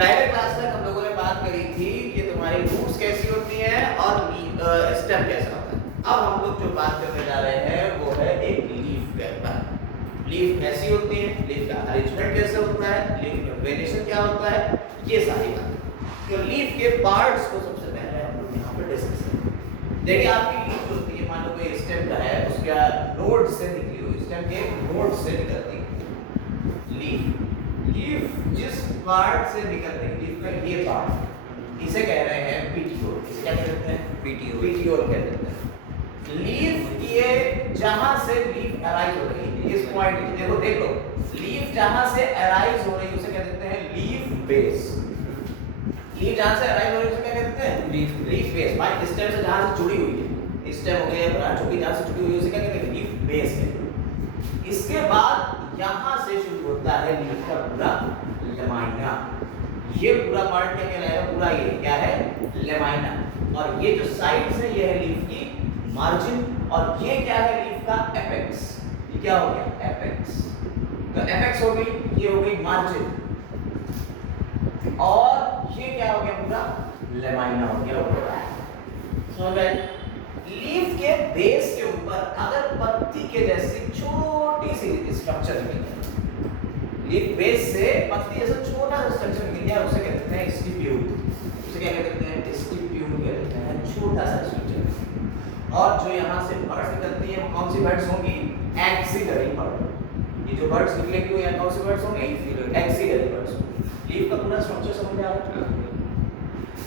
पहले क्लास तक हम लोगों ने बात करी थी कि तुम्हारी रूट्स कैसी होती हैं और स्टेम कैसा होता है। अब हम लोग जो बात करने जा रहे हैं वो है एक लीफ के बारे। लीफ कैसी होती है, लीफ का अरेंजमेंट कैसे होता है, लीफ में वेरिएशन क्या होता है, ये सारी बातें। तो लीफ के पार्ट्स को सबसे पहले हम लोग यहाँ पर डिस्कस करेंगे। देखिए आपकी लीफ जो होती है, मान लो कोई स्टेम का है, उसका नोड से निकली हुई, स्टेम के नोड से निकलती है लीफ। लीफ जिस पार्ट से निकल रही है, लीफ का ये पार्ट, इसे कह रहे हैं पेटियोल। इसे क्या कहते हैं? पेटियोल। पेटियोल कह देते हैं। लीफ ये जहां से लीफ अराइज हो रही है, इस पॉइंट देखो देखो, लीफ जहां से अराइज हो रही है उसे कहते हैं लीफ बेस। लीफ जहां से अराइज हो रही है उसे क्या कहते हैं? Leaf base. भाई स्टेम से जहां से जुड़ी हुई है, स्टेम हो गया ब्रांच हो गई, जहां से जुड़ी हुई है उसे क्या कहते हैं? लीफ बेस है। इसके बाद यहां से शुरू होता है लीफ का पूरा लेमाइना। ये पूरा पार्ट क्या कहलाएगा? पूरा ये क्या है? लेमाइना। और ये जो साइड्स है ये है लीफ की मार्जिन, और ये क्या है? लीफ का एपेक्स। ये क्या हो गया? एपेक्स। तो एपेक्स हो गई, ये हो गई मार्जिन, और ये क्या हो गया? पूरा लेमाइना हो गया पूरा। समझ गए? लीफ के बेस के ऊपर अगर पत्ती के जैसी छोटी सी स्ट्रक्चर निकल जाए, लीफ बेस से पत्ती जैसा छोटा सा स्ट्रक्चर निकल जाए, उसे कहते हैं स्टिप्यूल। उसे क्या कहते हैं? स्टिप्यूल कहते हैं, छोटा सा स्ट्रक्चर। और जो यहाँ से बर्ड्स निकलती है वो कौन सी बर्ड्स होंगी? Axillary bud. ये जो बर्ड्स निकलेंगी वो यहाँ कौन सी बर्ड्स होंगी? Axillary birds. लीफ का पूरा स्ट्रक्चर समझ में आ रहा है?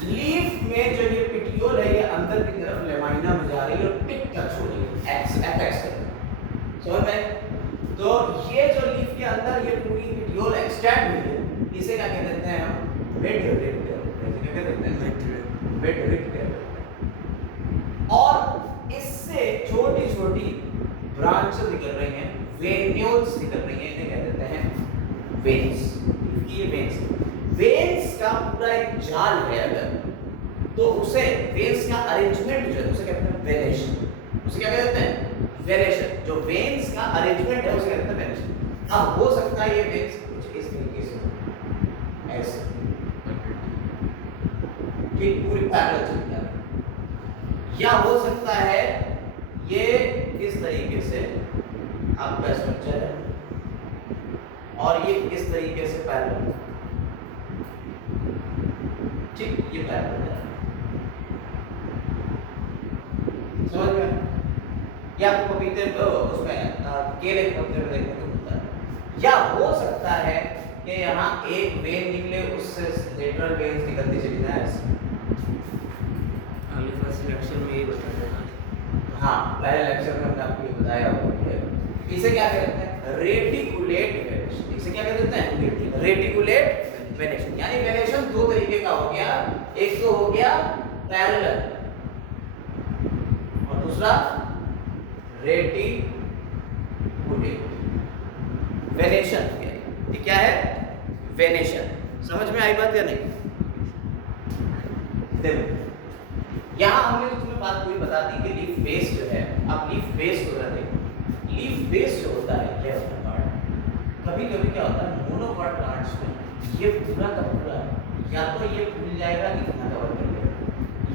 लीफ में जो ये पेटियोल है ये अंदर की तरफ लेमाइना में जा रही है और टिप टच हो रही है एपेक्स तक। समझ में? तो ये जो लीफ के अंदर ये पूरी पेटियोल एक्सटेंड हुई है, इसे क्या कह देते हैं हम? मिड रिब कहते हैं। क्या कहते हैं? मिड रिब कहते हैं। और इससे छोटी छोटी ब्रांचेस निकल रही हैं, वेन्यूल्स निकल रही हैं, इन्हें कह देते हैं वेन्स। ये वेन्स, वेन्स का पूरा एक जाल है अगर, तो उसे वेन्स का अरेंजमेंट जो है उसे कहते हैं वेनेशन। उसे क्या कहते हैं? वेनेशन। जो वेन्स का अरेंजमेंट है उसे कहते हैं वेनेशन। अब हो सकता है ये वेन्स कुछ इस तरीके से ऐसे, ठीक पूरी पैरेलल चलता है, या हो सकता है ये इस तरीके से आपका स्ट्रक्चर है और ये इस तरीके से पैरेलल, ठीक ये पैरेलल है। समझ में? या आपको पपीते उसमें केले के पत्ते में देखने को मिलता है। या हो सकता है कि यहाँ एक वेन निकले, उससे लेटरल वेन्स निकलती चली जाए ऐसे। हमने फर्स्ट लेक्चर में ये बताया था। हाँ, पहले लेक्चर में हमने आपको ये बताया होगा। इसे क्या कहते हैं? Reticulate venation. इसे क्या कहते हैं? Reticulate venation. यानी वेनेशन दो तरीके का हो गया, एक तो हो गया पैरेलल और दूसरा रेटिकुलेट वेनेशन। ये क्या है? वेनेशन। समझ में आई बात या नहीं? देखो यहाँ हमने तो तुम्हें बात पूरी बता दी कि लीफ बेस जो है, अब लीफ बेस को देखो। लीफ बेस जो होता है क्या होता है? पार्ट कभी कभी क्या होता है मोनोकॉट प्लांट्स में ये पूरा का पूरा या तो ये फूल जाएगा, इतना कवर कर लेगा,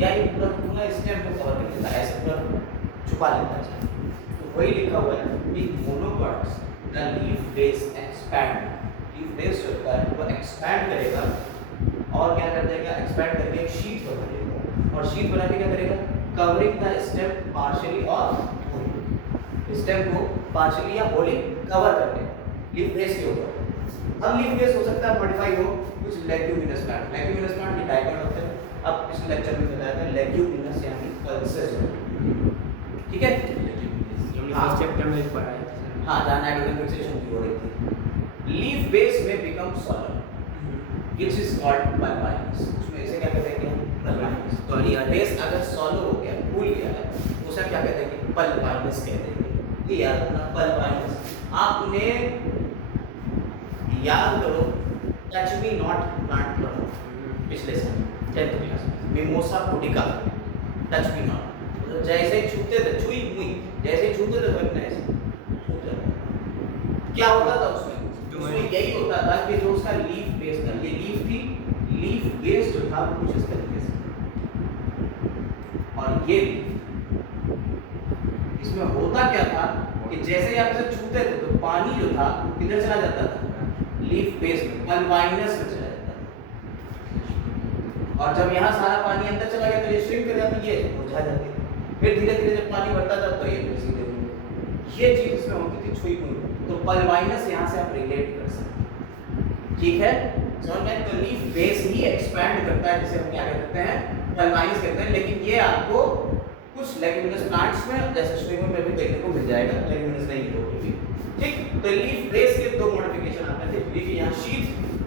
या ये पूरा पूरा स्टेम को कवर कर लेता है, ऐसे पूरा छुपा लेता है। तो वही लिखा हुआ है कि monocots the leaf base expand. Leaf base जो होता है वो एक्सपैंड करेगा और क्या कर देगा? एक्सपैंड करके एक शीट बना देगा, और शीट बना के क्या करेगा? कवरिंग द स्टेम पार्शियली और स्टेम को पार्शियली या होली कवर करते हैं लीफ बेस के ऊपर। अब लीफ बेस हो सकता है मॉडिफाई हो कुछ लेग्यूमिनस प्लांट। लेग्यूमिनस प्लांट के डाइकोट होते हैं। अब पिछले लेक्चर में बताया था लेग्यूमिनस यानी पल्सेस, ठीक है? हमने फर्स्ट चैप्टर में पढ़ा है। हाँ, जहाँ नाइट्रोजन फिक्सेशन की हो रही थी। लीफ बेस में become solid which is called pulvinus. उसमें इसे क्या कहते हैं? पल्पाइनस। तो लीफ बेस अगर सॉलिड हो गया, फूल गया है, उसे क्या कहते हैं? पल्पाइनस कहते हैं। ये याद रखना, पल्पाइनस। आप उन्हें याद करो, टच मी नॉट प्लांट पढ़ो पिछले साल 10th क्लास में, मिमोसा पुटिका, टच मी नॉट। तो जैसे छूते थे, छुई हुई, जैसे छूते थे तो ऐसे छूते थे। क्या होता था उसमें? उसमें यही होता था कि जो उसका लीफ बेस था, ये लीफ थी, कुछ इस तरीके से। और ये इसमें होता क्या था कि जैसे ही आप इसे छूते थे तो पानी जो था वो किधर चला जाता था, लीफ बेस में, पल्वाइनस में चला जाता था। और जब यहाँ सारा पानी अंदर चला गया तो ये श्रिंक कर जाती है, मुरझा जाती है। फिर धीरे धीरे जब पानी बढ़ता था तो ये फिर सीधे ये चीज इसमें होती थी छुई हुई। तो पल्वाइनस यहाँ से आप रिलेट कर सकते हैं, ठीक है, समझ में। तो लीफ बेस ही एक्सपैंड करता है, जिसे हम क्या कहते हैं, पल्वाइनस कहते हैं। लेकिन ये आपको कुछ लेग्यूमिनस प्लांट्स में जैसे स्विंगम में भी देखने को मिल जाएगा, लेग्यूमिनस नहीं होगी, ठीक। तो लीफ बेस के दो मॉडिफिकेशन आपने देख ली कि यहाँ शीथ,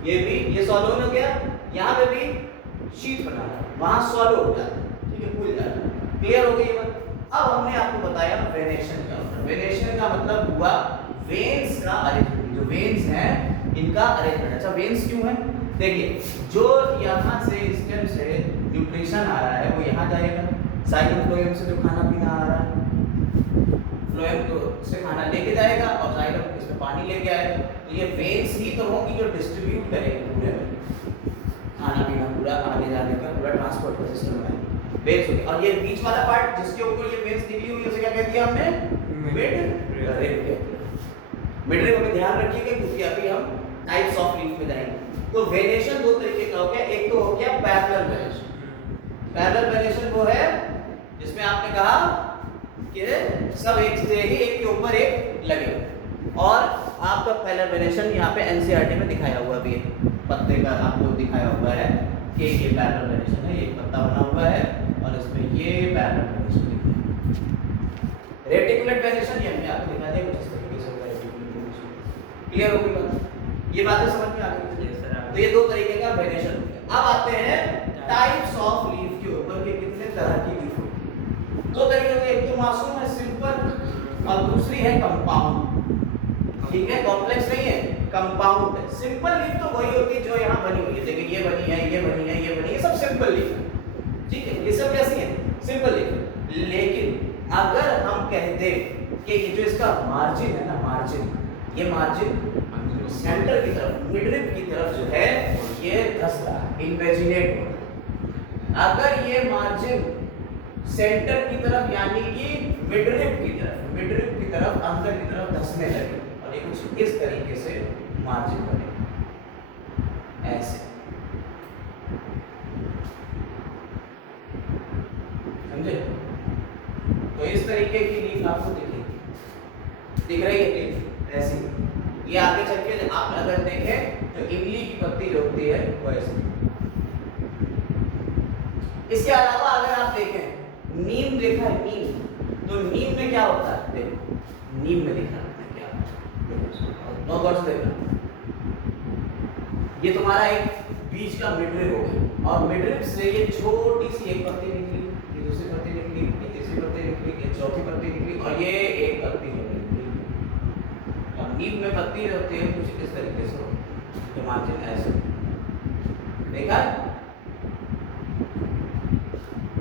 ये भी ये सॉलो हो गया, यहाँ पे भी शीथ बना है, वहां सॉलो हो जाता है, ठीक है, फूल जाता है। क्लियर हो गई ये बात। अब हमने आपको बताया वेनेशन क्या होता है। वेनेशन का मतलब हुआ वेन्स का अरेंजमेंट, जो वेन्स हैं इनका अरेंजमेंट। अच्छा, वेन्स क्यों है, देखिए, जो यहाँ से स्टेम से न्यूट्रिशन आ रहा है वो यहाँ जाएगा, साइलम फ्लोएम से जो खाना पीना आ रहा है, फ्लोएम तो से खाना लेके जाएगा और साइलम इसमें पानी लेके आएगा। तो ये वेन्स ही तो होंगी जो डिस्ट्रीब्यूट करेंगे पूरे में खाना पीना, पूरा आने जाने का पूरा ट्रांसपोर्ट का सिस्टम है, वेन्स होगी। और ये बीच वाला पार्ट जिसके ऊपर ये वेन्स निकली हुई है उसे क्या कह दिया हमने, मिड रिब। मिड रिब में ध्यान रखिएगा क्योंकि अभी हम टाइप्स ऑफ लीफ में जाएंगे। तो वेनेशन दो तरीके का हो गया, एक तो हो गया पैरेलल वेनेशन। पैरेलल वेनेशन वो है जिसमें आपने कहा कि सब एक से ही एक के ऊपर एक लगे, और आपका पैरेलल वेनेशन यहाँ पे एनसीईआरटी में दिखाया हुआ भी है, पत्ते का आपको दिखाया हुआ है कि ये पैरेलल वेनेशन है, ये पत्ता बना हुआ है और इसमें ये पैरेलल वेनेशन है। रेटिकुलेट वेनेशन ये हमने आपको दिखा दिया कुछ इस तरीके से होगा रेटिकुलेट वेनेशन। क्लियर हो गई बात, ये बातें समझ में आ गई। तो ये दो तरीके का वेनेशन हो गया। अब आते हैं टाइप्स ऑफ लीफ के ऊपर के कितने तरह की लीफ होती है। दो तरीके के, एक तो मासूम है सिंपल और दूसरी है कंपाउंड, ठीक है, कॉम्प्लेक्स नहीं है, कंपाउंड है। सिंपल लीफ तो वही होती है जो यहाँ बनी हुई है, देखिए ये बनी है, ये बनी है, ये बनी है, सब सिंपल लीफ है, ठीक है, ये सब कैसी है, सिंपल लीफ। लेकिन अगर हम कहते कि ये जो इसका मार्जिन है ना, मार्जिन, ये मार्जिन सेंटर की तरफ, मिडरिब की तरफ जो है ये धस रहा है, इन्वेजिनेट हो रहा है। अगर ये मार्जिन सेंटर की तरफ यानी कि मिडरिब की तरफ अंदर की तरफ धसने लगे और ये कुछ इस तरीके से मार्जिन बने, ऐसे, समझे। तो इस तरीके की लीफ आपको दिखेगी, दिख रही है लीफ ऐसी। ये आगे चल के आप अगर देखें तो इमली की पत्ती जो होती है वो ऐसी। इसके अलावा अगर आप देखें नीम, देखा है नीम, तो नीम में क्या होता है, देखो नीम में देखा है क्या, नौ गौर से देखना, ये तुम्हारा एक बीज का मिडरिब हो गया और मिडरिब से ये छोटी सी एक पत्ती निकली, ये दूसरी पत्ती निकली, ये तीसरी पत्ती निकली, ये चौथी पत्ती निकली और ये एक पत्ती निकली। नीम में पत्ती जो होती है कुछ इस तरीके से होती है, मार्जिन ऐसे, देखा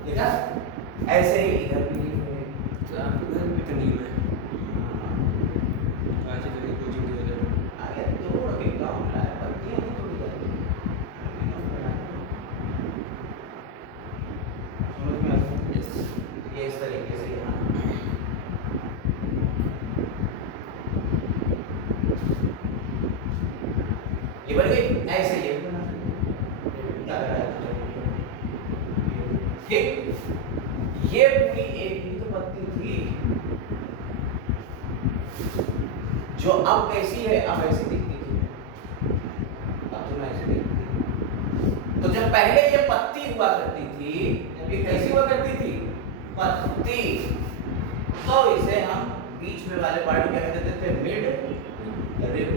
देखा, ऐसे ही इधर भी नीम है, तो आपके घर में तो नीम है, आज तो नहीं कोचिंग दे रहे, आगे तोड़ के काम लाए, पत्तियां नहीं तोड़ी जाती, समझ में आता है, ये इस तरीके से यहाँ ये बन गई, ऐसे ये बना ठीक। ये पूरी एक ही तो पत्ती थी जो अब कैसी है, अब ऐसी दिखती थी, अब तो ऐसी दिखती थी। तो जब पहले ये पत्ती हुआ करती थी, जब ये कैसी हुआ करती थी, पत्ती, तो इसे हम बीच में वाले पार्ट क्या कहते थे, मिड रिब।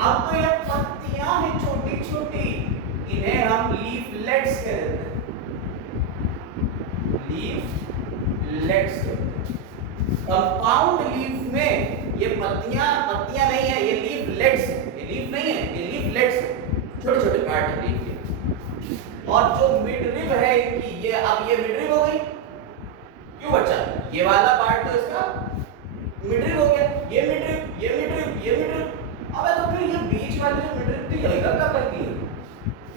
अब तो ये पत्तियां हैं छोटी छोटी, इन्हें हम लीफलेट्स कहते हैं, लीफलेट्स कहते हैं। कंपाउंड लीफ में ये पत्तियां नहीं है, ये लीफलेट्स है, ये लीफ नहीं है, ये लीफलेट्स है, छोटे छोटे पार्ट है लीफ के। और जो मिडरिब है इनकी, ये अब ये मिडरिब हो गई, क्यों बच्चा, ये वाला पार्ट तो इसका मिडरिब हो गया, ये मिडरिब, ये मिडरिब, ये मिडरिब। अबे तो फिर ये बीच वाली जो मिडरिब थी, ये क्या करती है,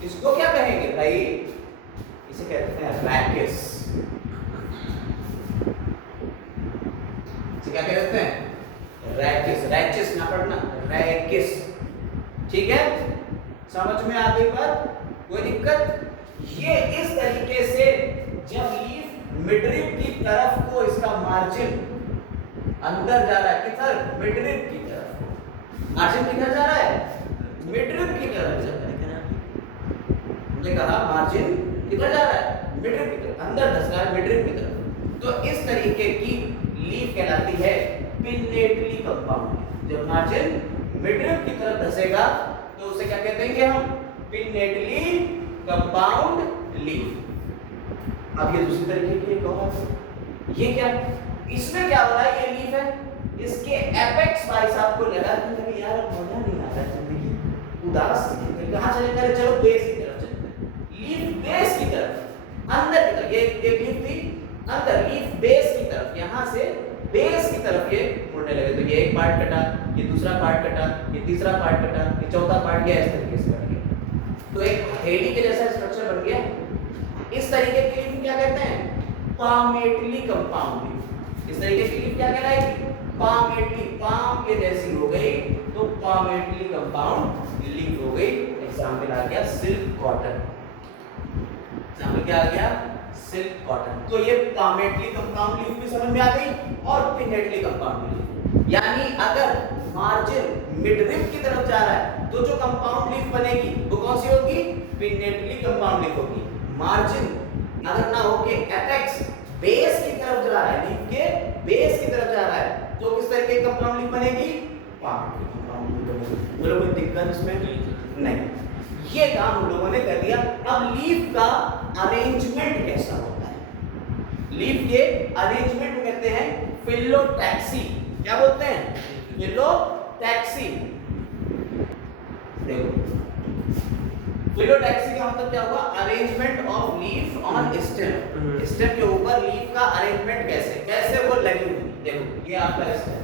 इसको क्या कहेंगे, भाई, इसे कहते हैं रैकिस। इसे क्या कहते हैं? रैकिस। रैचिस ना पढ़ना, रैकिस। ठीक है, समझ में आ गई बात? कोई दिक्कत? ये इस तरीके से जब लीफ मिडरिप की तरफ को इसका मार्जिन अंदर जा रहा है, किधर? मिडरिप की तरफ। मार्जिन किधर जा रहा है? मिडरिप की तरफ जा रहा है। हमने कहा मार्जिन किधर जा रहा है? मिडरिप की तरफ, अंदर धस रहा है मिडरिप की तरफ। तो इस तरीके की लीफ कहलाती है पिन्नेटली कंपाउंड। जब मार्जिन मिडरिप की तरफ धसेगा तो उसे क्या कहते हैं हम? Pinnately compound leaf. अब ये दूसरी तरीके की एक और है। ये क्या? इसमें क्या हो रहा है? ये लीफ है, इसके एपेक्स भाई साहब को लगा कि यार मजा नहीं आ रहा जिंदगी, उदास है, कहां चले? करे चलो बेस की तरफ चलते हैं। लीफ बेस की तरफ, अंदर की तरफ। ये लीफ थी अंदर, लीफ बेस की तरफ, यहां से बेस की तरफ ये मुड़ने लगे। तो ये एक पार्ट कटा, ये दूसरा पार्ट कटा, ये तीसरा पार्ट कटा, ये चौथा पार्ट गया, इस तरीके से बन गया। तो एक हथेली के जैसा स्ट्रक्चर बन गया। इस तरीके की लीफ क्या कहते हैं? Palmately compound leaf. इस तरीके की लीफ क्या कहलाएगी? पामेटली, पाम के जैसी हो गई तो पामेटली कंपाउंड लीफ हो गई। एग्जांपल आ गया सिल्क कॉटन। एग्जांपल क्या आ गया? Silk cotton. तो ये पामेटली कंपाउंड लीफ भी समझ में आ गई और पिनेटली कंपाउंड लीफ। यानी अगर मार्जिन मिडरिप की तरफ जा रहा है तो जो कंपाउंड लीफ बनेगी वो कौन सी होगी? पिनेटली कंपाउंड लीफ होगी। मार्जिन अगर ना होके एपेक्स बेस की तरफ जा रहा है, लीफ के बेस की तरफ जा रहा है तो किस तरह की कंपाउंड लीफ बनेगी? पामेटली कंपाउंड लीफ बनेगी। बोलो कोई दिक्कत इसमें? नहीं। ये काम हम लोगों ने कर दिया। अब लीफ का अरेंजमेंट कैसा होता है? लीफ के अरेंजमेंट को कहते हैं फिलोटैक्सी। क्या बोलते हैं? फिलोटैक्सी। देखो, फिलोटैक्सी का मतलब क्या हुआ? Arrangement of leaf on stem. Stem के ऊपर लीफ का अरेंजमेंट कैसे वो लगी हुई। देखो ये आपका स्टेम,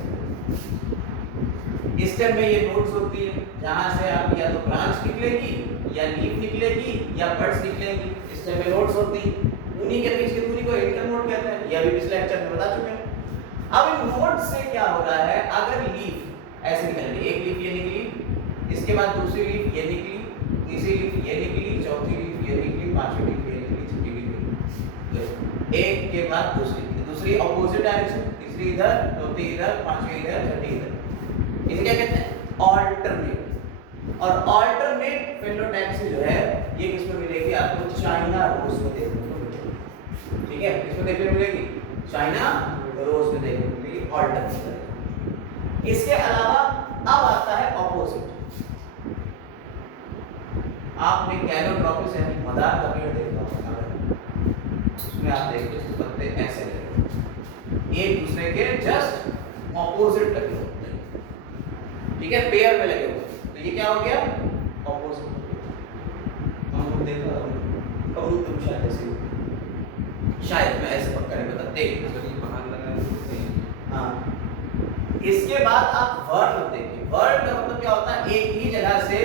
स्टेम में ये नोड्स होती है जहां से आप या तो ब्रांच निकलेगी या लीफ निकलेगी या बड्स निकलेंगी। स्टेम में नोड्स होती हैं, उन्हीं के बीच की दूरी को इंटरनोड कहते हैं। यह भी पिछले लेक्चर में बता चुके हैं। अब इन नोड से क्या हो रहा है? अगर लीफ ऐसे निकल रही, एक लीफ ये निकली, इसके बाद दूसरी लीफ ये निकली, तीसरी लीफ ये निकली, चौथी लीफ ये निकली, पांचवी लीफ ये निकली, छठी लीफ ये। एक के बाद दूसरी ऑपोजिट डायरेक्शन, तीसरी इधर, चौथी इधर, पांचवी इधर, छठी इधर। इसे क्या कहते हैं? ऑल्टरनेट। और ऑल्टरनेट फिलोटैक्सी जो है ये किस में मिलेगी? आपको चाइना रोज में देखने को मिलेगी। ठीक है, किसमें देखने को मिलेगी? चाइना रोज में देखने को मिलेगी ऑल्टरनेट। इसके अलावा अब आता है ऑपोजिट। आपने कैलोट्रॉपिस यानी मदार का पेड़ देखा होगा, उसमें आप देखते हो पत्ते ऐसे लगे, एक दूसरे के जस्ट ऑपोजिट लगे होते हैं। ठीक है, पेयर में लगे हुए। तो ये क्या हो गया? ऑपोजिट। हम लोग देखा कबूतर तुम शायद ऐसे, शायद मैं ऐसे पक्का नहीं बता देख बाहर लगा है। हाँ, इसके बाद आप वर्ड देखिए। वर्ड का मतलब क्या होता है? एक ही जगह से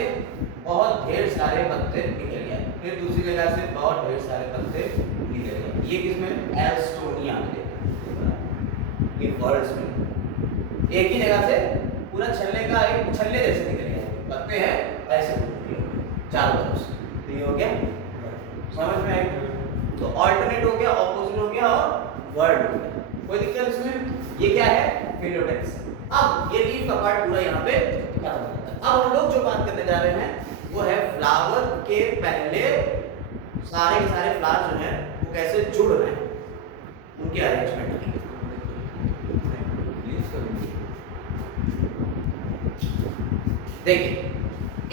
बहुत ढेर सारे पत्ते निकल गए, फिर दूसरी जगह से बहुत ढेर सारे पत्ते निकल गए। ये किसमें? एल्स्टोनिया में देखा, ये वर्ड्स में एक ही जगह से पूरा छल्ले का एक छल्ले जैसे निकल गया, पत्ते हैं ऐसे चारों तरफ से। तो ये हो गया, समझ में आएगा? तो ऑल्टरनेट हो गया, ऑपोजिट हो गया और वर्ड हो गया। कोई दिक्कत इसमें? ये क्या है? फिलोटैक्सी। अब ये लीफ का पार्ट पूरा यहाँ पे खत्म हो जाता है। अब हम लोग जो बात करने जा रहे हैं वो है फ्लावर के पहले सारे के सारे फ्लावर जो हैं वो कैसे जुड़ रहे हैं, उनके अरेंजमेंट की। देखिए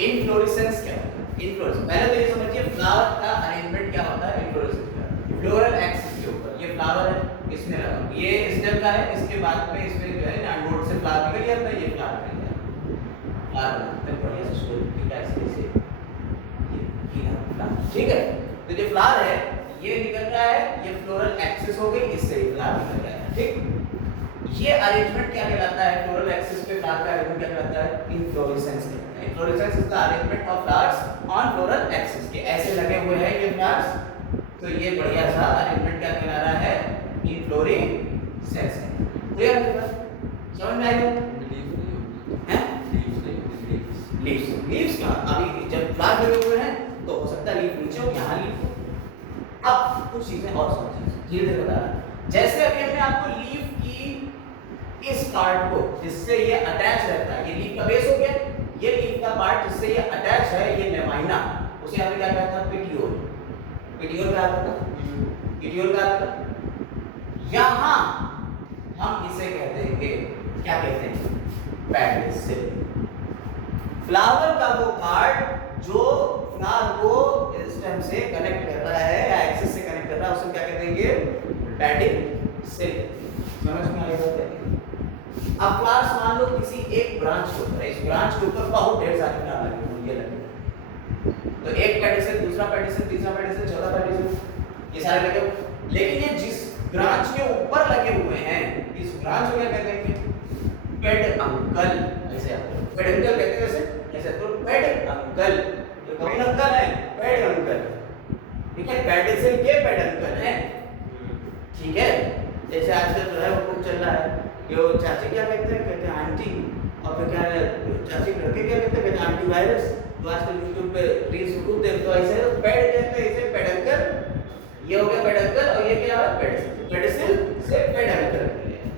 इनफ्लोरेसेंस क्या होता है? इनफ्लोरेसेंस पहले तो ये समझिए फ्लावर का अरेंजमेंट क्या होता है। इनफ्लोरेसेंस का फ्लोरल एक्सिस के ऊपर ये फ्लावर है, इसमें लगा, ये स्टेम का है, इसके बाद में इसमें जो है ना नोड से फ्लावर निकल जाता है, ये फ्लावर निकल जाता है। फ्लावर बनता है बढ़िया से स्टोरी ठीक है ऐसे ये फ्लावर। ठीक है, तो जो फ्लावर है ये निकल रहा है, ये फ्लोरल एक्सिस हो गई, इससे ये फ्लावर निकल जाएगा। ठीक, ये अरेंजमेंट क्या कहलाता है? फ्लोरल एक्सिस पे फ्लावर का अरेंजमेंट क्या कहलाता है? इनफ्लोरेसेंस कहलाता है। Inflorescence is the arrangement of flowers on floral axis. के ऐसे लगे हुए हैं ये प्लांट्स, तो ये बढ़िया सा अरेंजमेंट क्या कहला रहा है, इनफ्लोरेसेंस है। क्लियर है बात, समझ में आई है? लीव्स का अभी जब फ्लावर लगे हुए हैं तो हो सकता है लीफ नीचे हो, यहाँ लीफ हो। अब कुछ चीजें और समझिए, धीरे धीरे बता रहा हूं। जैसे अभी हमने आपको लीफ की इस पार्ट को जिससे ये अटैच रहता है, ये लीफ का बेस हो गया, ये लीफ का पार्ट जिससे ये अटैच है, ये लेमाइना, उसे हमने क्या कहा था, पेटियोल। पेटियोल कहा था, पेटियोल कहा था। यहाँ हम इसे कहते हैं, क्या कहते हैं, पेडिसल। फ्लावर का वो पार्ट जो फ्लावर को स्टेम से कनेक्ट कर रहा है या एक्सिस से कनेक्ट कर रहा है, उसे क्या कहते हैं, पेडिसल। समझ में आई बात है? अब फ्लावर्स मान लो किसी एक ब्रांच के ऊपर है, इस ब्रांच के ऊपर बहुत ढेर सारे फ्लावर लगे हुए हैं, ये लगे हुए, तो एक पेडिसल, दूसरा पेडिसल, तीसरा पेडिसल, चौथा पेडिसल, ये सारे लगे हुए। लेकिन ये जिस ब्रांच के ऊपर लगे हुए हैं, इस ब्रांच को क्या कहते हैं, पेडअंकल। ऐसे पेडअंकल कहते हैं, वैसे ऐसे तो पेडअंकल, ये कौन अंकल है, पेडअंकल, ठीक है, पेडिसल के पेडअंकल हैं, ठीक है। जैसे आजकल जो है वो खूब चल रहा है, ये चाची क्या कहते हैं आंटी, और फिर क्या है चाची लड़के क्या कहते हैं आंटी वायरस, तो आजकल यूट्यूब पे रील्स खूब देखते हो, ऐसे पेड कहते हैं, इसे पेडअंकल, ये हो गया पेडअंकल, और ये क्या है पेडिसल, पेडिसल से पेडअंकल।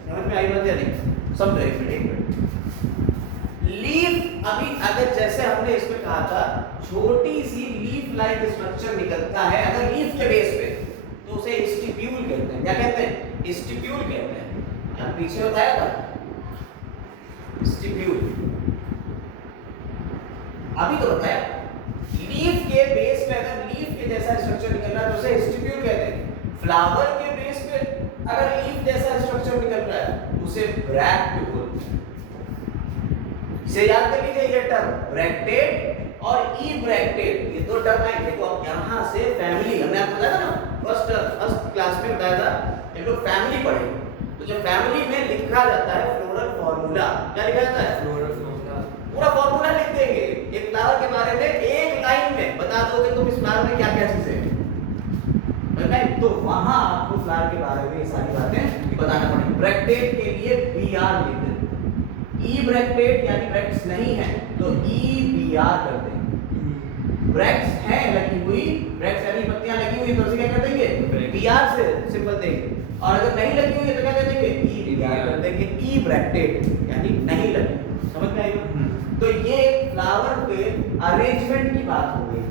समझ में आई बात या नहीं? समझो एक मिनट। लीफ, अभी अगर जैसे हमने इसमें कहा था छोटी सी लीफ लाइक स्ट्रक्चर निकलता है अगर लीफ के बेस पे, तो उसे स्टिप्यूल कहते हैं। क्या कहते हैं? स्टिप्यूल कहते हैं। अब पीछे बताया था स्टिप्यूल, अभी तो बताया लीफ के बेस पे अगर लीफ के जैसा स्ट्रक्चर निकल रहा है तो उसे स्टिप्यूल कहते हैं। फ्लावर के बेस पे अगर लीफ जैसा स्ट्रक्चर निकल रहा है उसे ब्रैक्ट बोलते हैं। इसे याद कर लीजिए, ये टर्म ब्रैक्टेड और ई ब्रैक्टेड, ये दो टर्म है। देखो अब यहाँ से फैमिली, हमने आपको बताया था ना फर्स्ट क्लास में बताया था, एक लोग फैमिली पढ़े, तो जब फैमिली में लिखा जाता है फ्लोरल फॉर्मूला, क्या लिखा जाता है, फ्लोरल फॉर्मूला, पूरा फॉर्मूला लिख देंगे। एक फ्लावर के बारे में एक लाइन में बता दोगे तुम इस फ्लावर में क्या क्या चीजें हैं, तो वहां आपको फ्लावर के बारे में ये सारी बातें बताना पड़ेगी। ब्रैक्टेड के लिए बी आर लिख देते, ई ब्रैक्टेड यानी ब्रैक्ट्स नहीं है तो ई बी आर कर देंगे। ब्रैक्ट्स है लगी हुई, ब्रैक्ट्स यानी पत्तियां लगी हुई तो उसे क्या कर देंगे, बी आर से सिंपल देंगे। और अगर नहीं लगी हुई है तो क्या कर देंगे, ई बी आर कर देंगे। ई ब्रैक्टेड यानी नहीं लगी, समझ में आएगा? तो ये फ्लावर के अरेंजमेंट की बात हो गई।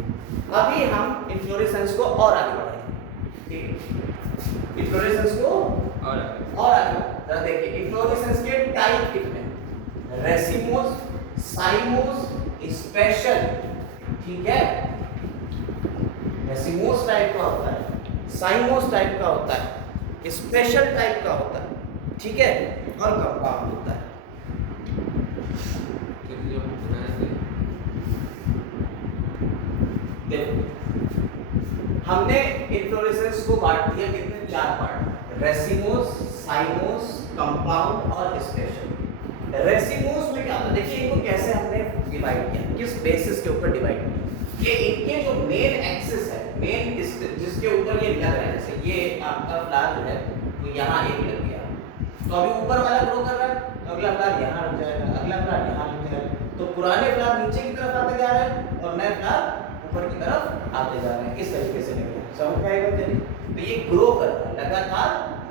अभी हम इन्फ्लोरेसेंस को और आगे बढ़ाएंगे, इन्फ्लोरेसेंस को और आगे जरा देखिए। इन्फ्लोरेसेंस के टाइप कितने, रेसिमोस, साइमोस, स्पेशल, ठीक है। रेसिमोस टाइप का होता है, साइमोस टाइप का होता है, स्पेशल टाइप का होता है, ठीक है, और कंपाउंड होता है। देखो हमने इन्फ्लोरेसेंस को बांट दिया कितने, 4 पार्ट, रेसिमोस, साइमोस, कंपाउंड और स्पेशल। रेसिमोस में क्या होता है, देखिए इनको कैसे हमने डिवाइड किया, किस बेसिस के ऊपर डिवाइड किया। ये इनके जो मेन एक्सिस है, मेन जिसके ऊपर ये लग रहा है, जैसे ये आपका फ्लावर जो है तो यहाँ एक लग गया, तो अभी ऊपर वाला ग्रो कर रहा है तो अगला फ्लावर यहाँ लग जाएगा, अगला फ्लावर यहाँ लग जाएगा, तो पुराने फ्लावर नीचे की तरफ आते जा रहे हैं और नए फ्लावर ऊपर की तरफ आते जा रहे हैं, इस तरीके से लग रहा है। समझ में आएगा चलिए? तो ये ग्रो कर रहा है, लगातार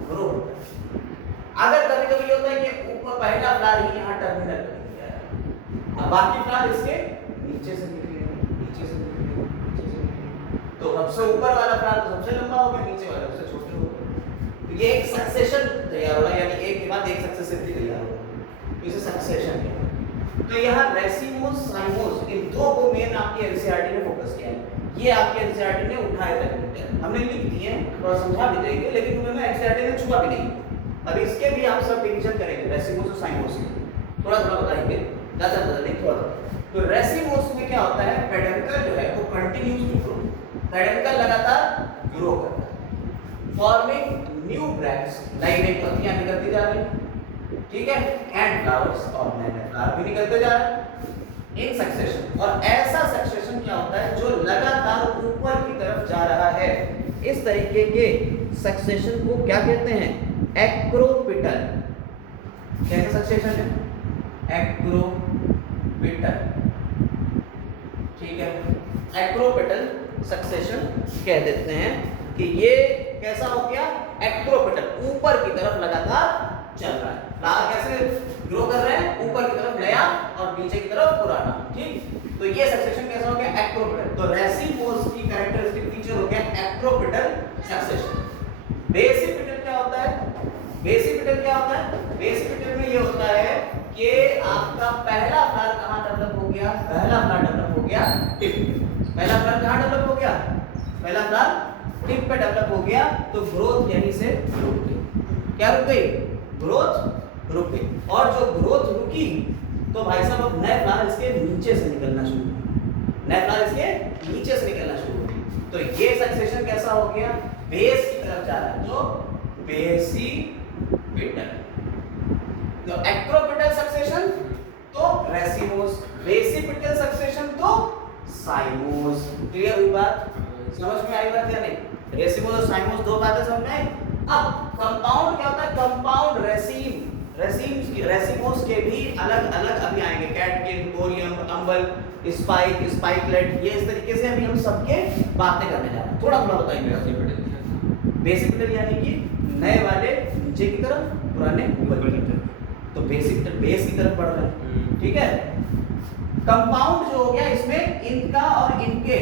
ग्रो होता है। अगर कभी कभी होता है कि ऊपर पहला फ्लावर यहाँ टर्मिनल कर दिया है, अब बाकी फ्लावर इसके नीचे से निकलेंगे, नीचे से निकलेंगे, नीचे से निकलेंगे, तो सबसे ऊपर वाला फ्लावर तो सबसे लंबा हो गया, नीचे वाला सबसे छोटा हो गया। तो ये एक सक्सेशन तैयार हो रहा है, यानी एक के बाद एक सक्सेसिवली तैयार हो रहा है, इसे सक्सेशन कहते हैं। तो यहाँ रेसिमोस, साइमोस, इन दो को मेन आपकी एनसीईआरटी ने फोकस किया है। ये आपके एनसीईआरटी ने उठाए थे, हमने लिख दिए, थोड़ा समझा भी देंगे, लेकिन उन्होंने एनसीईआरटी ने छुआ भी नहीं। अब इसके भी आप सब डिवीजन करेंगे, रेसिमोस और साइमोस के थोड़ा थोड़ा बताएंगे, ज़्यादा बता नहीं थोड़ा। तो रेसिमोस में क्या होता है, पेडंकल जो है वो कंटिन्यूस टू ग्रो, पेडंकल लगातार ग्रो करता है, फॉर्मिंग न्यू ब्रैक्ट्स, नई नई पत्तियां निकलती जा रही हैं, ठीक है, एंड फ्लावर्स, और नए नए फ्लावर भी निकलते जा रहे हैं इन सक्सेशन। और ऐसा सक्सेशन क्या होता है जो लगातार ऊपर की तरफ जा रहा है, इस तरीके के सक्सेशन को क्या कहते हैं? एक्रोपिटल। कैसे सक्सेशन है? एक्रोपिटल, ठीक है, एक्रोपिटल सक्सेशन कह देते हैं कि ये कैसा हो गया? एक्रोपिटल, ऊपर की तरफ लगातार चल रहा है। फ्लावर कैसे ग्रो कर रहे हैं? ऊपर की तरफ नया और नीचे की तरफ पुराना, ठीक। तो ये सक्सेशन कैसा हो गया? एक्रोपिटल। तो रेसिमोस की कैरेक्टरिस्टिक फीचर हो गया एक्रोपिटल सक्सेशन। बेसिपिटल क्या होता है? बेसिपिटल क्या होता है? बेसिपिटल में ये होता है कि आपका पहला फ्लावर कहां डेवलप हो गया? पहला फ्लावर डेवलप हो गया टिप। पहला फ्लावर कहां डेवलप हो गया? पहला फ्लावर टिप पे डेवलप हो गया, तो ग्रोथ यहीं से रुक गई। क्या रुक गई? ग्रोथ रुक गई। और जो ग्रोथ रुकी तो भाई साहब अब नए फ्लावर इसके नीचे से निकलना शुरू हुए। नए फ्लावर इसके नीचे से निकलना शुरू हुए। तो ये सक्सेशन कैसा हो गया? बेस की तरफ जा रहा है, जो बेसिपिटल। तो एक्रोपिटल सक्सेशन तो रेसिमोस, बेसिपिटल सक्सेशन तो साइमोस। क्लियर हुई बात? समझ में आई बात या नहीं? रेसिमोस और साइमोस दो बातें समझ में आई। अब कंपाउंड क्या होता है? कंपाउंड रेसिमोस के भी अलग अलग अभी आएंगे, कैटकिन, कोरियम, अम्बल, स्पाइक, स्पाइकलेट, ये इस तरीके से अभी हम सबके बातें करने जा रहे हैं। थोड़ा थोड़ा बताएंगे। बेसिपिटल यानी कि नए वाले नीचे की तरफ, पुराने ऊपर की तरफ। तो बेसिपिटल बेस की तरफ बढ़ रहा है, ठीक है। कंपाउंड जो हो गया, इसमें इनका और इनके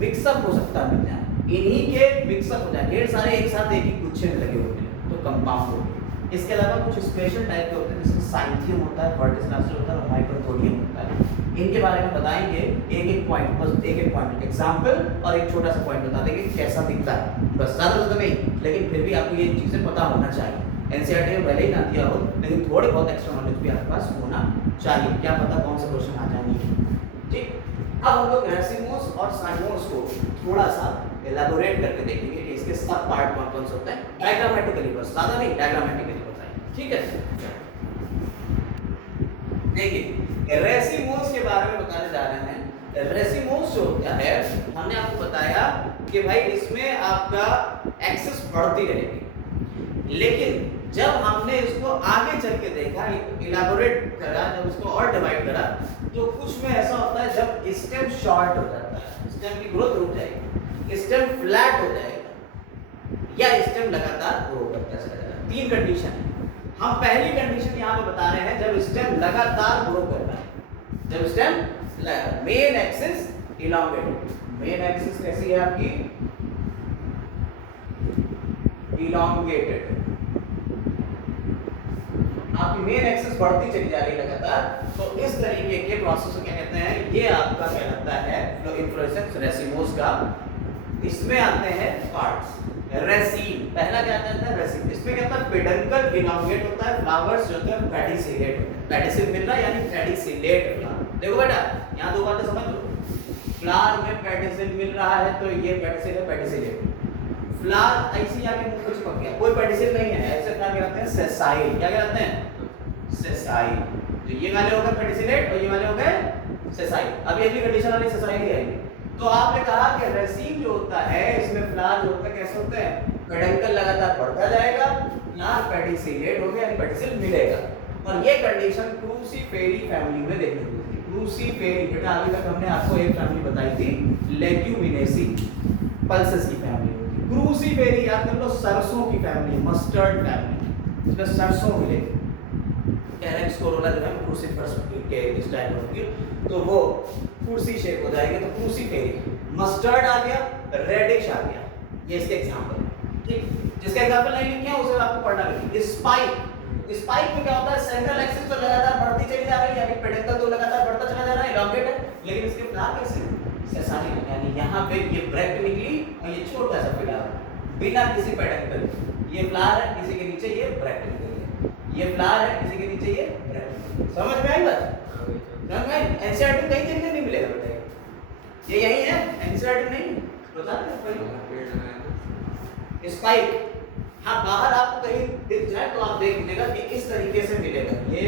मिक्सअप हो सकता है, इन्हीं के मिक्सअप हो जाए, ढेर सारे एक साथ एक ही गुच्छे में लगे होते हैं, तो कंपाउंड हो गया। इसके अलावा कुछ स्पेशल टाइप के होते हैं, जैसे साइंथियम होता है, वर्टिसिलास्टर होता है और हाइपरथोडियम होता है। इनके बारे में बताएंगे एक एक पॉइंट, बस एक एक पॉइंट एग्जांपल और एक छोटा सा पॉइंट बता देंगे कैसा दिखता है, बस ज्यादा तो नहीं, लेकिन फिर भी आपको ये चीजें पता होना चाहिए। एनसीईआरटी में भले ही ना दिया हो, लेकिन थोड़े बहुत एक्स्ट्रा नॉलेज भी आपके पास होना चाहिए, क्या पता कौन से क्वेश्चन आ जाएंगे, ठीक। अब हम लोग रेसिमोस और साइमोस को थोड़ा सा एलाबोरेट करके देखेंगे कि इसके सब पार्ट कौन कौन से होते हैं, डायग्रामेटिकली, बस ज्यादा नहीं, डायग्रामेटिकली बताएंगे, ठीक है। देखिए रेसिमोस के बारे में बताने जा रहे हैं। रेसिमोस जो होता है, हमने आपको बताया कि भाई इसमें आपका एक्सेस बढ़ती रहेगी, लेकिन जब हमने इसको आगे चल के देखा, इलाबोरेट करा, जब इसको और डिवाइड करा, तो कुछ में ऐसा होता है जब स्टेम शॉर्ट हो जाता है, स्टेम की ग्रोथ रुक जाएगी, स्टेम फ्लैट हो जाएगा, या स्टेम लगातार ग्रो करता चला जाएगा। तीन कंडीशन है। हम पहली कंडीशन यहाँ पे बता रहे हैं जब स्टेम लगातार ग्रो कर रहा है, जब stem main axis elongated. Main axis कैसी है आपकी? इलॉन्गेटेड। आपकी मेन एक्सिस बढ़ती चली जा रही है लगातार, तो इस तरीके के प्रोसेस को क्या कहते हैं? ये आपका कहलाता है इन्फ्लोरेसेंस रेसिमोस का। इसमें आते हैं पार्ट्स। रेसिम पहला क्या आता है? रेसिम। इसमें क्या होता है? पेडंकल इलॉन्गेट होता है, फ्लावर्स जो होते हैं पेडिसिलेट होते हैं। पेडिसिल मिल रहा है यानी पेडिसिलेट फ्लावर। देखो बेटा यहाँ दो बातें समझ लो, फ्लावर में पेडिसिल मिल रहा है तो ये पेडिसिल है, पेडिसिलेट। फ्लावर ऐसे आके मुंह पे चिपक गया, कोई पेडिसिल नहीं है, ऐसे फ्लावर कहलाते हैं सेसाइल। क्या कहलाते हैं? सेसाइल। तो ये वाले हो गए पेडिसिलेट और ये वाले हो गए सेसाइल। अभी अगली कंडीशन वाली सेसाइल ही आएगी। तो आपने कहा कि रेसिम जो होता है, इसमें फ्लावर जो होता है कैसे होते हैं? पेडंकल लगातार बढ़ता जाएगा, फ्लावर पेडिसिलेट हो गया यानी पेडिसिल मिलेगा। और ये कंडीशन क्रूसीफेरी फैमिली में देखने को मिलती है। क्रूसीफेरी बेटा अभी तक हमने आपको एक फैमिली बताई थी, लेग्यूमिनेसी, पल्सेस की फैमिली होती है। क्रूसीफेरी याद कर लो, सरसों की फैमिली, मस्टर्ड फैमिली, इसमें सरसों मिलेगी। कैरेक्स कोरोला जो है क्रूसीफरस के इस टाइप होगी, तो वो कुर्सी शेप हो जाएगी, तो क्रूसीफेरी। मस्टर्ड आ गया, रेडिश आ गया, ये इसके एग्जांपल, ठीक। जिसका एग्जांपल नहीं लिखे उसे आपको पढ़ना है। स्पाइक, स्पाइक में क्या होता है? सेंट्रल एक्सिस तो लगातार बढ़ती चली जा रही है, यानी पेडंकल तो लगातार बढ़ता चला जा रहा है, इलॉन्गेट है, लेकिन इसके फ्लावर कैसे? सेसाइल, यानी यहाँ पे ये ब्रेक निकली और ये छोटा सा फ्लावर बिना किसी पेडंकल। ये फ्लावर है, किसी के नीचे ये ब्रेक निकली है, ये फ्लावर है, किसी के नीचे ये ब्रेक। समझ में आई बात? समझ में? एनसीईआरटी कहीं जगह नहीं मिलेगा बेटा, ये यही है, एनसीईआरटी नहीं बता दे। स्पाइक हाँ बाहर आपको कहीं दिख जाए तो आप देख लीजिएगा कि इस तरीके से मिलेगा। ये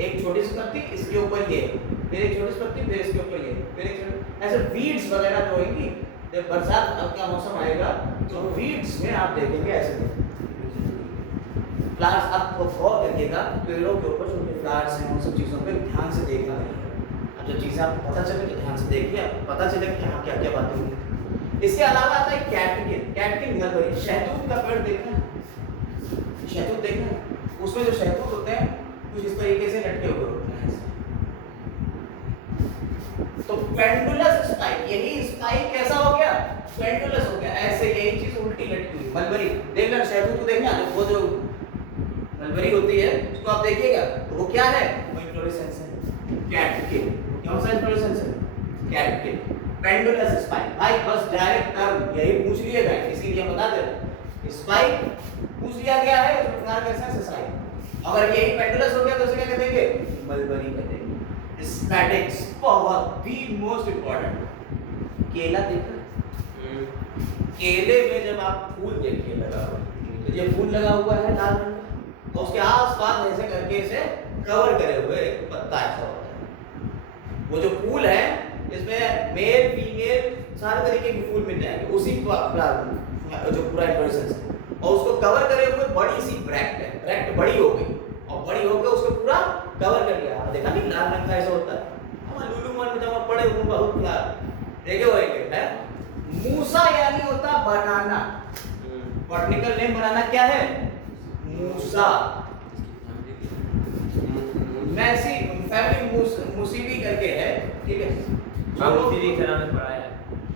एक छोटी सी पत्ती, इसके ऊपर ये, फिर एक छोटी सी पत्ती, फिर इसके ऊपर ये, फिर एक ऐसे वीड्स वगैरह जो होंगी, जब बरसात का मौसम आएगा तो वीड्स में आप देखेंगे ऐसे फ्लावर्स। आप गौर करिएगा पेड़ों के ऊपर जो उनके फ्लावर्स हैं उन सब चीज़ों पे ध्यान से देखना है। अब जो चीज़ें आपको पता चले तो ध्यान से देखिए, आपको पता चले कि हाँ क्या क्या बातें हुई। इसके अलावा आता है कैटकिन। कैटकिन मतलब शहतूत का पेड़ देखना है, शहतूत देखना है, उसमें जो शहतूत होते हैं कुछ इस तरीके से लटके हुए होते हैं। तो पेंडुलस स्पाइक, यही स्पाइक कैसा हो गया, पेंडुलस हो गया। ऐसे यही चीज उल्टी लटकी हुई मलबरी देखना, शहतूत को देखना, वो जो मलबरी होती है उसको आप देखिएगा तो वो क्या है, वो इन्फ्लोरेसेंस है कैटकिन। कौन सा इन्फ्लोरेसेंस है, कैटकिन। पेंडुलस स्पाइक भाई बस डायरेक्ट टर्म यही पूछ लिएगा, इसीलिए बता दे रहे स्पाइक पूछ लिया गया है तो क्या कैसा है स्पाइक। अगर यही पेंडुलस हो गया तो उसे क्या कहेंगे, मलबरी कहेंगे। स्टैटिक्स बहुत भी मोस्ट इंपॉर्टेंट। केला देखा, केले में जब आप फूल देखिए लगा हुआ, तो ये फूल लगा हुआ है लाल रंग का, और उसके आसपास ऐसे करके इसे कवर करे हुए एक पत्ता ऐसा होता है। वो जो फूल है इसमें मेल फीमेल सारे तरीके के फूल मिल जाएंगे उसी जो पूरा इन्फ्लोरेसेंस है, और उसको कवर करे हुए बड़ी सी ब्रैक्ट है, ब्रैक्ट बड़ी हो गई और बड़ी होकर उसको पूरा कवर कर लिया। देखा नहीं लाल रंग का ऐसा होता है, हम लुलु मॉल में जब पड़े हुए बहुत देखे होंगे है। मूसा यानी होता बनाना, बॉटनिकल नेम बनाना क्या है, मूसा। मैसी फैमिली मुसीबी करके है, ठीक है,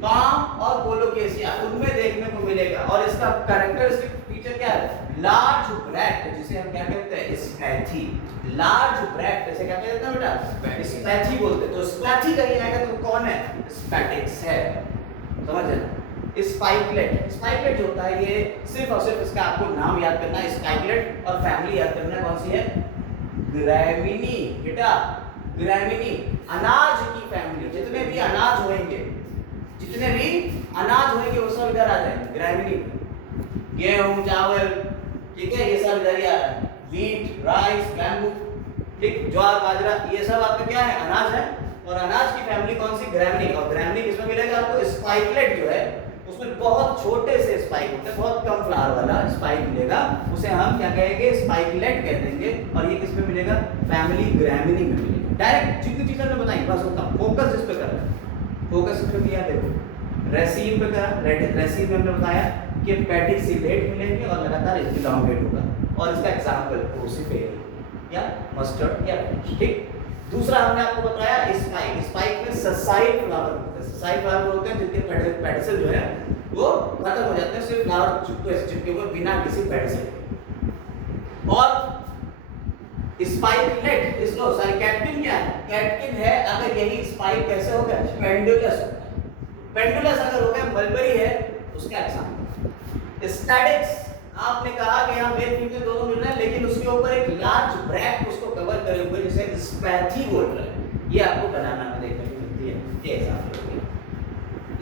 पाम और कोलोकेशिया उनमें देखने को मिलेगा। और इसका कैरेक्टरिस्टिक फीचर क्या है, लार्ज ब्रैक्ट, जिसे हम क्या कहते हैं, स्पैथी। लार्ज ब्रैक्ट ऐसे क्या कहते हैं बेटा, स्पैथी बोलते हैं। तो स्पैथी कहीं आएगा तो कौन है, स्पैटिक्स है, समझ रहे। स्पाइकलेट, स्पाइकलेट जो होता है ये सिर्फ और सिर्फ इसका आपको नाम याद करना है, स्पाइकलेट, और फैमिली याद करना है कौन सी है, ग्रैमिनी बेटा, ग्रैमिनी। अनाज की फैमिली, जितने भी अनाज होंगे, जितने भी अनाज होंगे वो सब इधर आ जाएंगे ग्रैमिनी। गेहूं चावल, ठीक है, ये सब इधर ही आ रहा है। व्हीट राइस बैम्बू, ठीक, ज्वार बाजरा, ये सब आपका क्या है, अनाज है। और अनाज की फैमिली कौन सी, ग्रैमिनी। और ग्रैमिनी किसमें मिलेगा आपको, स्पाइकलेट जो है उसमें बहुत छोटे से स्पाइक होते हैं, बहुत कम फ्लावर वाला स्पाइक मिलेगा, उसे हम क्या कहेंगे, स्पाइकलेट कह देंगे। और ये किसमें मिलेगा, फैमिली ग्रैमिनी में मिलेगा। डायरेक्ट जितनी चीजें हमने बताई बस उतना फोकस जिस पे कर रहे हैं, फोकस इस पे किया। देखो रेसिन पे करा, रेसिन में हमने बताया कि पेटिसिलेट मिलेंगे और लगातार इलांगेट होगा। और इसका एग्जांपल क्रूसीफेरी या मस्टर्ड या ठीक। दूसरा हमने आपको बताया स्पाइक, स्पाइक में ससाइल फ्लावर होते हैं, ससाइल फ्लावर होते हैं जिनके पेडिसल जो है वो खत्म हो जाते हैं, सिर्फ फ्लावर चिपके हुए बिना किसी पेडिसल के। और स्पाइकलेट इसको सॉरी कैटकिन क्या है, कैटकिन है अगर यही स्पाइक कैसे हो गया, पेंडुलस। पेंडुलस अगर हो गया मलबरी है उसका एग्जांपल। स्टैटिक्स, आपने कहा कि यहाँ मेल फीमेल दोनों मिल रहे हैं लेकिन उसके ऊपर एक लार्ज ब्रैक्ट उसको कवर करे हुए जिसे स्पैथी बोल रहे हैं, ये आपको बनाना में देखने को मिलती है। ये एग्जांपल हो गया।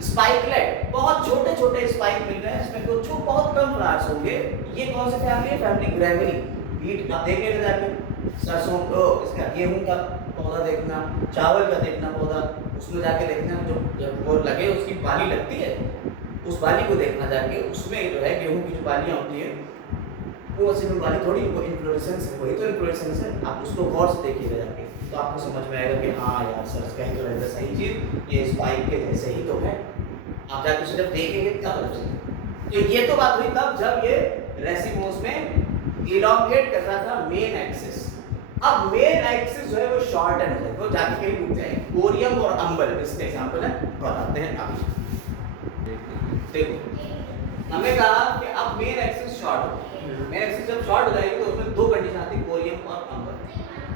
स्पाइकलेट, बहुत छोटे छोटे स्पाइक मिल रहे हैं, इसमें कुछ बहुत कम फ्लावर्स होंगे। ये कौन सी फैमिली है, फैमिली ग्रैमिनी। बीट आप देख लेते जाके, सरसों को, इसका गेहूं का पौधा देखना, चावल का देखना पौधा, उसमें जाके देखना जो जब वो लगे उसकी बाली लगती है, उस बाली को देखना जाके, उसमें जो है गेहूं की जो बालियां होती हैं वो असली में बाली थोड़ी, वो इन्फ्लोरेसेंस है, वही तो इन्फ्लोरेसेंस है। आप उसको गौर से देखिएगा जाके तो आपको समझ में आएगा कि हाँ यार सर कहीं तो रहता सही चीज, ये स्पाइक के जैसे ही तो है। आप जाके उसे जब देखेंगे तब पता चलेगा। तो ये तो बात हुई तब जब ये रेसिमोस में इलॉन्गेट कर रहा था मेन एक्सिस। अब मेन एक्सिस जो है वो शॉर्टन हो जाएगा, वो जाके कहीं रुक जाएगा। कोरियम और अंबल इसके एग्जांपल है, बताते हैं आप। देखो हमने कहा कि अब मेन एक्सिस शॉर्ट हो, मेन एक्सिस जब शॉर्ट हो जाएगी तो उसमें दो कंडीशन आती है, कोरियम और अंबल।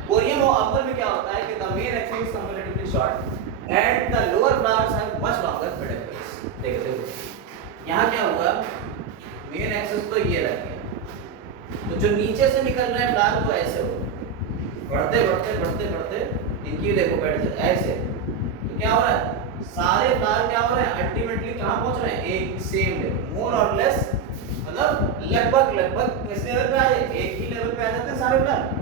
कोरियम और अंबल में क्या होता है कि the main axis is comparatively short and the lower flowers have much longer pedals. देखो यहाँ क्या होगा, मेन एक्सिस तो ये रह गया, तो जो नीचे से निकल रहे हैं फ्लावर वो ऐसे हो बढ़ते बढ़ते बढ़ते बढ़ते इनकी देखो पेडल्स ऐसे, तो क्या हो रहा है, सारे फ्लावर क्या हो रहे हैं, अल्टीमेटली कहाँ पहुंच रहे हैं, एक सेम लेवल, मोर और लेस, मतलब लगभग लगभग किस लेवल पे आ जाए, एक ही लेवल पे आ जाते हैं सारे फ्लावर।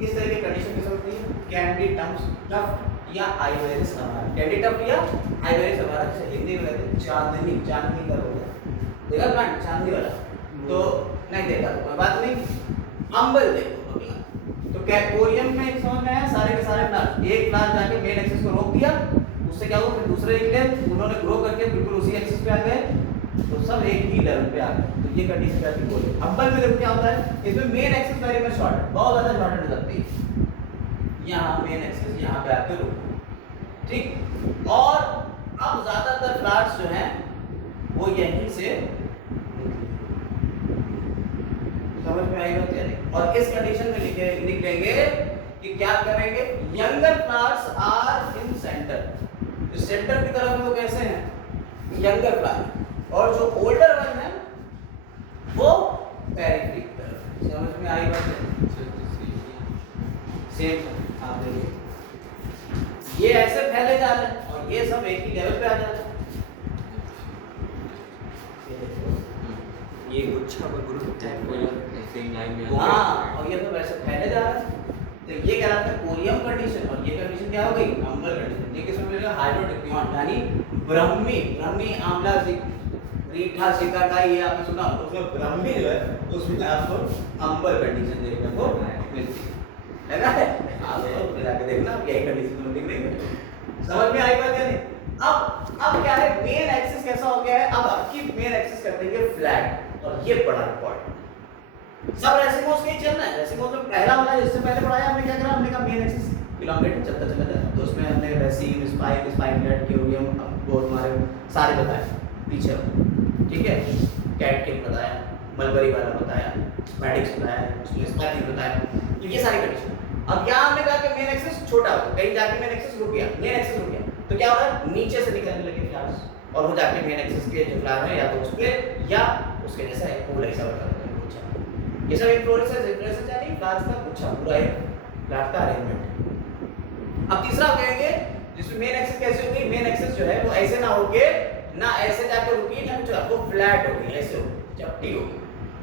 किस तरह की कंडीशन की समझ नहीं है, कैन बी टर्म्स टफ, या आइवेरिस अमारा। टेंटेटिव या आइवेरिस अमारा, जैसे हिंदी में कहते हैं चांदनी, चांदनी का हो गया, देखा प्लांट चांदनी वाला तो नहीं देखा तो कोई बात नहीं। अम्बल देखो अगला, तो कैकोरियम में समझ में आया, सारे के सारे प्लांट, एक प्लांट जाके मेन एक्सिस को रोक दिया, उससे क्या हुआ फिर दूसरे निकले, उन्होंने ग्रो करके बिल्कुल उसी एक्सिस पे आ गए, तो सब एक ही लेवल पे आ गए। तो ये कंडीशन क्या थी बोलिए। अम्बल में देखो क्या होता है, इसमें main axis very much short, बहुत ज्यादा शॉर्ट हो जाती है, यहाँ मेन एक्सिस यहाँ पे आके रुको, ठीक। और अब ज्यादातर प्लांट्स जो हैं वो यहीं से समझ में आई बात या नहीं। और इस कंडीशन में निकलेंगे कि क्या करेंगे, younger plants are in centre, centre की तरफ वो कैसे हैं, यंगर प्लांट, और जो ओल्डर वन है वो पेरिफेरी की तरफ। समझ में आई बात है, सेम आप देखिए ये ऐसे फैले जा रहे हैं और ये सब एक ही लेवल पे आ जा रहे हैं। ये गुच्छा का ग्रुप टाइप कोई सेम लाइन में हाँ, और ये तो वैसे फैले जा रहा है। तो ये क्या रहता है कोरियम कंडीशन, और ये कंडीशन क्या हो गई, अम्बल कंडीशन। ये किसमें मिलेगा, हाइड्रोडिक्टियन यानी ब्रह्मी, ब्रह्मी आंवला रीठा सिकाकाई, ये आपने सुना, उसमें ब्रह्मी जो है उसमें आपको अम्बल कंडीशन देखने को मिलती है ना। आप लोग जाके देखना, यही कंडीशन में दिखेंगे। समझ में आई बात या नहीं। अब क्या है, मेन एक्सिस कैसा हो गया है, अब आपकी मेन एक्सिस कर देंगे फ्लैट, और ये बड़ा इंपॉर्टेंट। सब रेसिमोस के ही चलना है। रेसिमोस में पहला वाला जिससे पहले पढ़ाया हमने, क्या करा, हमने कहा मेन एक्सिस इलोंगेट चलता चला जाए, तो उसमें हमने रेसिम, स्पाइक, स्पाइकलेट, क्यूरियम, वो हमारे सारे बताए पीछे, ठीक है। कैट किंग बताया, मलबरी वाला बताया, मैडिक्स बताया, स्पाइक बताया, ये सारी कंडीशन। अब यहाँ हमने कहा कि मेन एक्सिस छोटा हो, कहीं जाके मेन एक्सिस रुक गया, मेन एक्सिस रुक गया, तो क्या हो रहा है, नीचे से निकलने लगे फ्लावर्स, और वो जाके मेन एक्सिस के जो फ्लावर है या तो उस पे या उसके जैसा एक फूल ऐसा बता रहे हैं गुच्छा। ये सब इन्फ्लोरेसेंस, इन्फ्लोरेसेंस यानी फ्लावर्स का गुच्छा, पूरा एक फ्लावर का अरेंजमेंट। अब तीसरा कहेंगे जिसमें मेन एक्सिस कैसे होगी, मेन एक्सिस जो है वो ऐसे ना होके, ना ऐसे जाके रुकी, ना कुछ, वो फ्लैट होगी, ऐसे होगी, चपटी होगी,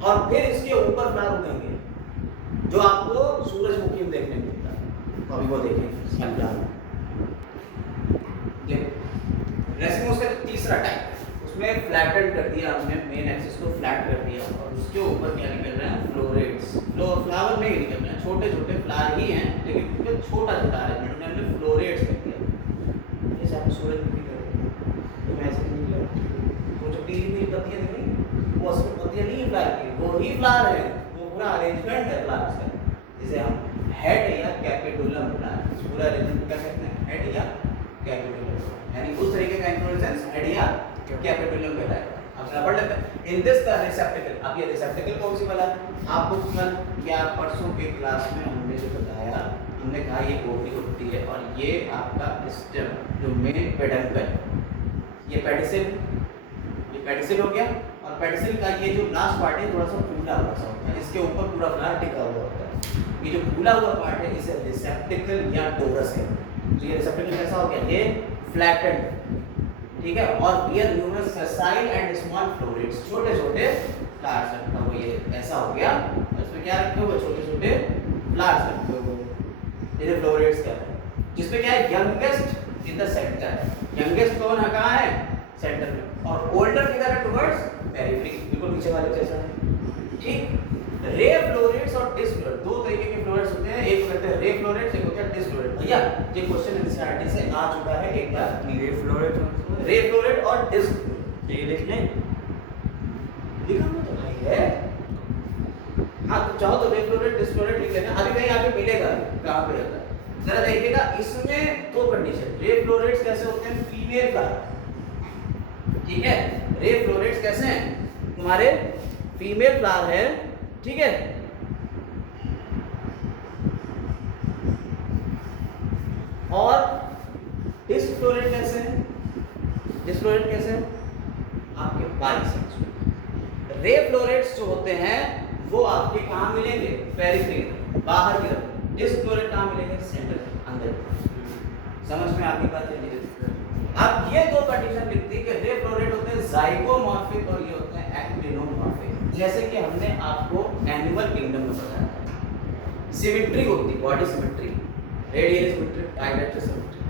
और फिर इसके ऊपर फ्लावर उगेंगे जो आपको सूरजमुखी में देखने को मिलता है। तो अभी वो देखेंगे सनफ्लावर। रेसिमोस का तीसरा टाइप, उसमें फ्लैटेड कर दिया हमने, मेन एक्सिस को फ्लैट कर दिया, और उसके ऊपर क्या निकल रहे हैं, फ्लोरेट्स। फ्लावर नहीं निकल रहे हैं, छोटे छोटे फ्लावर ही हैं, लेकिन छोटा छोटा अरेंजमेंट हमने फ्लोरेट्स कर दिया। जैसे आप सूरजमुखी कर दिया तो ऐसे निकले, वो जो पीली पीली पत्तियां दिख रही, वो असली पत्तियां नहीं है फ्लावर की, वो ही फ्लावर है, वो पूरा अरेंजमेंट है फ्लावर्स का। जिसे हम हेड या कैपिटुलम फ्लावर, पूरा अरेंजमेंट क्या कहते हैं, हेड या कैपिटुलम, यानी उस तरीके का इन्फ्लोरेसेंस हेड या कैपिटुलम कहलाएगा। अब जरा पढ़ लेते हैं। इन दिस द रिसेप्टिकल, अब ये रिसेप्टिकल कौन सी वाला, आपको कल या परसों के क्लास में हमने जो बताया, हमने कहा ये ओपी होती है, और ये आपका स्टेम जो मेन पेडंकल, ये पेडिसिल हो गया, और पेडिसिल का ये जो लास्ट पार्ट है थोड़ा सा फूला हुआ सा होता है, इसके ऊपर पूरा फ्लावर टिका हुआ होता है। ये जो फूला हुआ पार्ट है इसे रिसेप्टिकल या टोरस है। तो ये रिसेप्टिकल कैसा हो गया, ये फ्लैटेंड, ठीक है, और bear numerous sessile and small florets, छोटे छोटे फ्लावर्स रखा हुआ, ये ऐसा हो गया। इसमें क्या रखे हुए, छोटे छोटे फ्लावर्स रखे हुए, ये फ्लोरेट्स का है, जिसमें क्या है, youngest in the centre, youngest कौन है, कहाँ है, सेंटर में, और ओल्डर किधर है, टुवर्ड्स पेरिफेरी, बिल्कुल पीछे वाले जैसा है, ठीक। रे फ्लोरेट्स और डिस फ्लोरेट्स, दो तरीके के फ्लोरेट्स होते हैं, एक कहते हैं रे फ्लोरेट्स, एक होता है डिस फ्लोरेट। भैया ये क्वेश्चन एनसीईआरटी से आ चुका है एक बार, रे फ्लोरेट और डिस फ्लोरेट, ये देख लें, लिखा हुआ तो भाई है, हाँ तो चाहो तो रे फ्लोरेट डिस फ्लोरेट लिख लेना, अभी कहीं आके मिलेगा, कहाँ पे रहता है जरा देखिएगा। इसमें दो कंडीशन, रे फ्लोरेट्स कैसे होते हैं, फीमेल फ्लावर, ठीक है, रे फ्लोरेट्स कैसे हैं, तुम्हारे फीमेल फ्लावर है, ठीक है, और डिसफ्लोरेट कैसे है, डिसफ्लोरेट कैसे है, आपके बाइसेक्स। रे फ्लोरेट्स जो होते हैं वो आपके कहाँ मिलेंगे, पेरिफेरी, बाहर की तरफ, डिसफ्लोरेट कहाँ मिलेंगे, सेंटर, अंदर। समझ में आपकी बात है। अब ये दो कंडीशन लिखती है कि रे फ्लोरेट होते हैं जाइगोमॉर्फिक और ये होते हैं एक्टिनोमॉर्फिक। जैसे कि हमने आपको एनिमल किंगडम में बताया था, सिमेट्री होती है, body symmetry, radial symmetry, dielectric symmetry,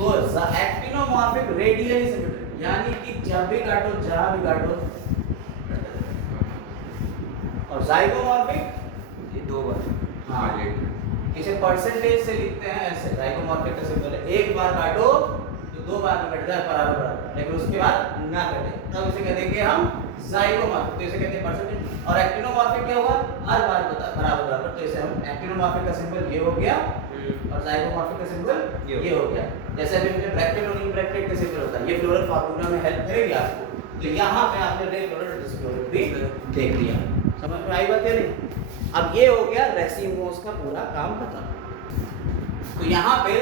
तो एक्टिनोमॉर्फिक रेडियली सिमेट्रिक, यानी कि जब भी काटो जहां भी काटो। और जाइगोमॉर्फिक ये 2 बार हाँ। हाईलाइट इसे परसेंटेज से लिखते हैं ऐसे, जाइगोमॉर्फिक का सिंबल है, एक बार काटो तो 2 बार में कट जाए बराबर बराबर, लेकिन उसके बाद ना कटे तब इसे कह देंगे हम जाइगोमॉर्फिक, तो इसे कहते हैं परसेंटेज। और एक्टिनोमॉर्फिक क्या हुआ, हर बार बराबर बराबर, तो इसे हम एक्टिनोमॉर्फिक का सिंबल ये हो गया और जाइगोमॉर्फिक का सिंबल ये हो गया। जैसे अभी हमने ब्रैकेट और इनब्रैकेट का सिंबल होता है, ये फ्लोरल फार्मूला में हेल्प करेगी आपको। तो यहाँ पे आपने रे फ्लोरल डिस्फ्लोरल भी देख लिया, समझ में आई बात है नहीं। अब ये हो गया रेसिमोस का पूरा काम खत्म। तो यहाँ पे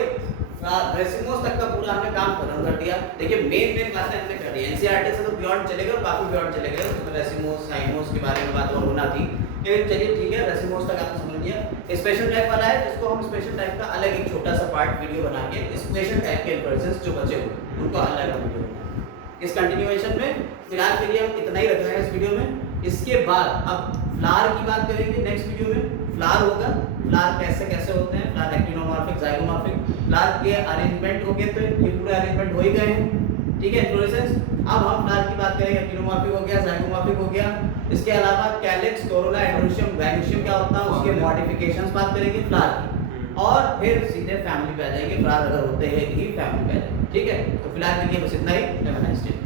रेसिमोस तक का पूरा हमने काम खत्म कर दिया। देखिए मेन बातें हमने कर दी, एनसीईआरटी से तो बियॉन्ड चले गए और काफी बियॉन्ड चले गए, तो रेसिमोस साइमोस के बारे में बात और होना थी, लेकिन चलिए ठीक है, रेसिमोस तक आपने समझ लिया। स्पेशल टाइप वाला है जिसको हम स्पेशल टाइप का अलग एक छोटा सा पार्ट वीडियो बना के स्पेशल टाइप के इंफरेंसेस जो बचे हुए उनको अलग वीडियो बनाएंगे। इस कंटिन्यूएशन में फिलहाल के लिए हम इतना ही रख रहे हैं इस वीडियो में। इसके बाद अब फ्लावर की बात करेंगे नेक्स्ट वीडियो में। फ्लावर होगा, फ्लावर कैसे कैसे होते हैं, फ्लावर एक्टिनोमॉर्फिक जाइगोमॉर्फिक, फ्लावर के अरेंजमेंट हो गए, तो ये पूरे अरेंजमेंट हो ही गए हैं, ठीक है, इन्फ्लोरेसेंस। अब हम फ्लावर की बात करेंगे, एक्टिनोमॉर्फिक हो गया, जाइगोमॉर्फिक हो गया। इसके अलावा कैलिक्स, कोरोला, एंड्रोशियम, वैनिशियम क्या होता है उसके मॉडिफिकेशंस बात करेंगे फ्लावर की, और फिर सीधे फैमिली पे आ जाएंगे, फ्लावर अगर होते हैं ही फैमिली पे आ जाएंगे, ठीक है। तो फिलहाल के लिए बस इतना ही, हैव अ नाइस डे।